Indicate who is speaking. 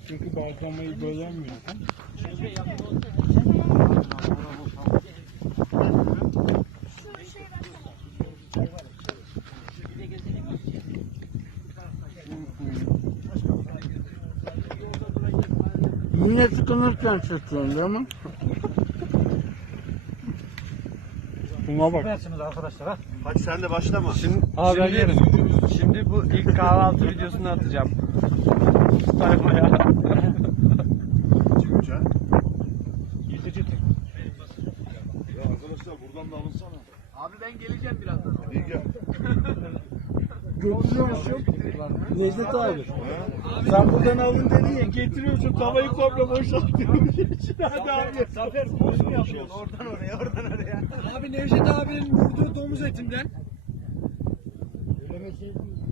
Speaker 1: Çünkü bazlamayı bölemiyor. Yine tıkanırken çekiyorsun değil mi? Buna bak.
Speaker 2: Versiniz arkadaşlar ha.
Speaker 3: Hadi sen de başlama.
Speaker 4: Şimdi bu ilk kahvaltı videosunu atacağım. Sayfaya.
Speaker 3: Çıkınca.
Speaker 5: Ya arkadaşlar buradan da alınsana.
Speaker 4: Abi ben geleceğim birazdan.
Speaker 5: İyi gel.
Speaker 1: Götürüyor musun? Necdet abi. Sen buradan alın dediğin getiriyorsun tavayı komple boşaltıyorsun içine hadi abi.
Speaker 2: Zafer boşu yapıyorsun oradan oraya oradan oraya.
Speaker 4: Abi Nevşet abinin vurduğu domuz etinden.
Speaker 1: Öyle şey değil.